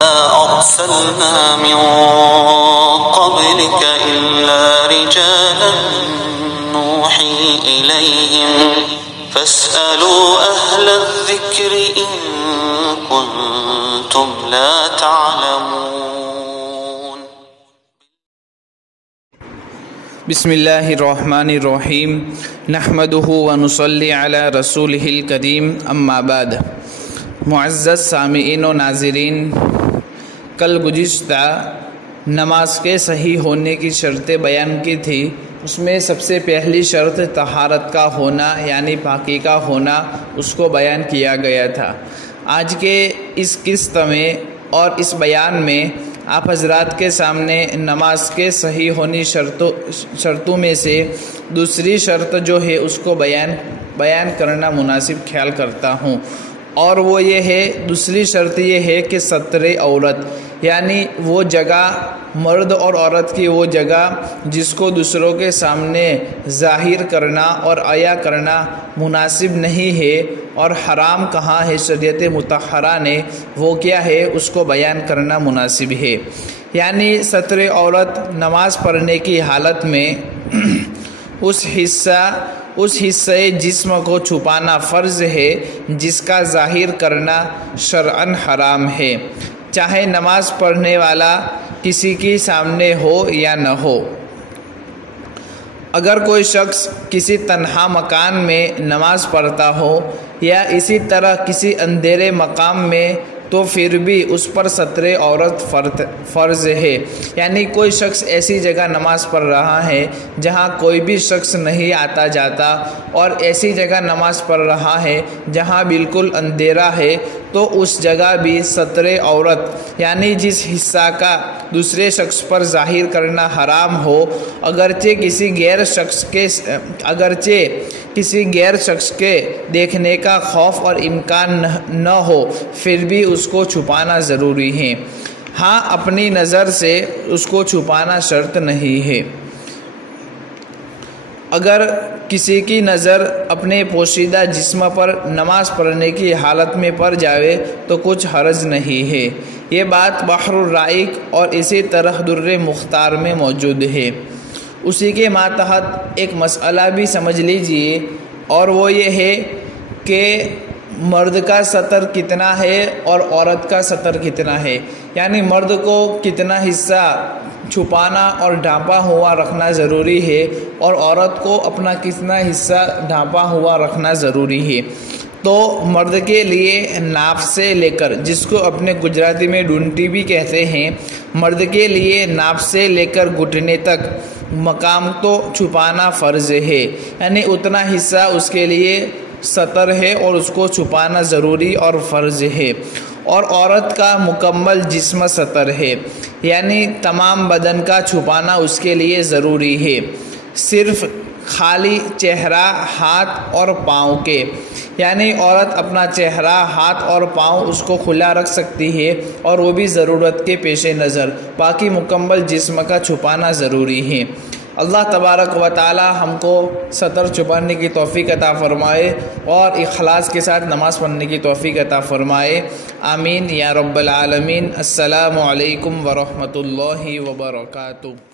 أرسلنا من قبلك إلا رجالا نوحي إليهم فاسألوا أهل الذكر إن كنتم لا تعلمون. بسم اللہ الرحمن الرحیم نحمدہ ونصلی علی رسولہ الکریم اما بعد. معزز سامعین و ناظرین، کل گزشتہ نماز کے صحیح ہونے کی شرطیں بیان کی تھی. اس میں سب سے پہلی شرط طہارت کا ہونا یعنی پاکی کا ہونا، اس کو بیان کیا گیا تھا. آج کے اس قسط میں اور اس بیان میں آپ حضرات کے سامنے نماز کے صحیح ہونی شرطوں میں سے دوسری شرط جو ہے اس کو بیان کرنا مناسب خیال کرتا ہوں، اور وہ یہ ہے، دوسری شرط یہ ہے کہ ستر عورت یعنی وہ جگہ، مرد اور عورت کی وہ جگہ جس کو دوسروں کے سامنے ظاہر کرنا اور عیا کرنا مناسب نہیں ہے، اور حرام کہاں ہے شریعت مطہرہ نے وہ کیا ہے اس کو بیان کرنا مناسب ہے. یعنی ستر عورت نماز پڑھنے کی حالت میں اس حصے جسم کو چھپانا فرض ہے جس کا ظاہر کرنا شرعاً حرام ہے، چاہے نماز پڑھنے والا کسی کے سامنے ہو یا نہ ہو. اگر کوئی شخص کسی تنہا مکان میں نماز پڑھتا ہو یا اسی طرح کسی اندھیرے مقام میں تو پھر بھی اس پر ستر عورت فرض ہے. یعنی کوئی شخص ایسی جگہ نماز پڑھ رہا ہے جہاں کوئی بھی شخص نہیں آتا جاتا، اور ایسی جگہ نماز پڑھ رہا ہے جہاں بالکل اندھیرا ہے، تو اس جگہ بھی ستر عورت یعنی جس حصہ کا دوسرے شخص پر ظاہر کرنا حرام ہو، اگرچہ کسی غیر شخص کے دیکھنے کا خوف اور امکان نہ ہو، پھر بھی اس کو چھپانا ضروری ہے. ہاں، اپنی نظر سے اس کو چھپانا شرط نہیں ہے. اگر کسی کی نظر اپنے پوشیدہ جسم پر نماز پڑھنے کی حالت میں پڑ جائے تو کچھ حرج نہیں ہے. یہ بات بحر الرائق اور اسی طرح در مختار میں موجود ہے. اسی کے ماتحت ایک مسئلہ بھی سمجھ لیجئے، اور وہ یہ ہے کہ مرد کا سطر کتنا ہے اور عورت کا سطر کتنا ہے. یعنی مرد کو کتنا حصہ چھپانا اور ڈھانپا ہوا رکھنا ضروری ہے، اور عورت کو اپنا کتنا حصہ ڈھانپا ہوا رکھنا ضروری ہے. تو مرد کے لیے ناف سے لے کر، جس کو اپنے گجراتی میں ڈونٹی بھی کہتے ہیں، مرد کے لیے ناف سے لے کر گھٹنے تک مقام تو چھپانا فرض ہے. یعنی اتنا حصہ اس کے لیے سطر ہے اور اس کو چھپانا ضروری اور فرض ہے. اور عورت کا مکمل جسم سطر ہے، یعنی تمام بدن کا چھپانا اس کے لیے ضروری ہے، صرف خالی چہرہ، ہاتھ اور پاؤں کے. یعنی عورت اپنا چہرہ، ہاتھ اور پاؤں اس کو کھلا رکھ سکتی ہے، اور وہ بھی ضرورت کے پیش نظر. باقی مکمل جسم کا چھپانا ضروری ہے. اللہ تبارک و تعالی ہم کو سطر چھپانے کی توفیق عطا فرمائے اور اخلاص کے ساتھ نماز پڑھنے کی توفیق عطا فرمائے. آمین یا رب العالمین. السلام علیکم ورحمۃ اللہ وبرکاتہ.